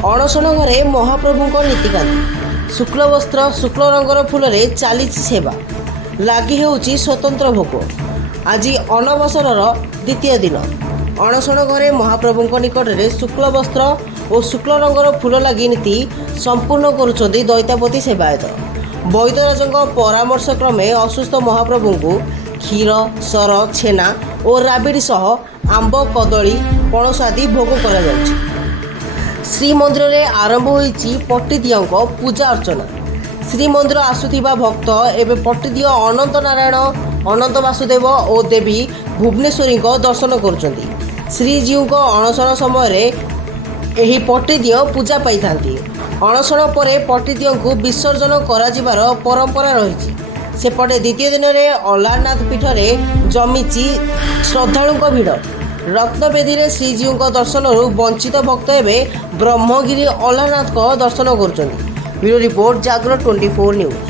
अणशन घरे महाप्रभु नीतिकांति शुक्ल वस्त्र शुक्ल रंगर फूल चली सेवा लगी होउची स्वतंत्र भोग। आज अनवसर द्वितीय दिन अणशन घरे महाप्रभु निकट में शुक्ल वस्त्र और शुक्ल रंगर फूल लगी नीति संपूर्ण करुछंती दैतापति सेवायत। वैद्यराज परामर्श क्रमे असुस्थ महाप्रभु को क्षीर सर छेना और राबिड़ी सह आंब कदली पणस आदि भोग करा जाउछि। श्रीमंदिर में आरंभ होइछि पट्टिदियों पूजा अर्चना। श्रीमंदिर आसुथिबा भक्त एवं पट्टिदिय अनंत नारायण अनंत वासुदेव और देवी भुवनेश्वरी दर्शन करुछंती। श्रीजीव अणसर समय एही पट्टिदिय पूजा पाई थांती। अणसर परे पट्टिदियों को विसर्जन कराजिबार परंपरा रही। सेपटे द्वितीय दिन में अलारनाथ पीठ में जमीची श्रद्धालुं भिड़। रत्नवेदी में श्रीजीव दर्शन वंचित भक्त एवं ब्रह्मगिरी अलारनाथ दर्शन करुछंती। ब्यूरो रिपोर्ट जागरण 24 न्यूज।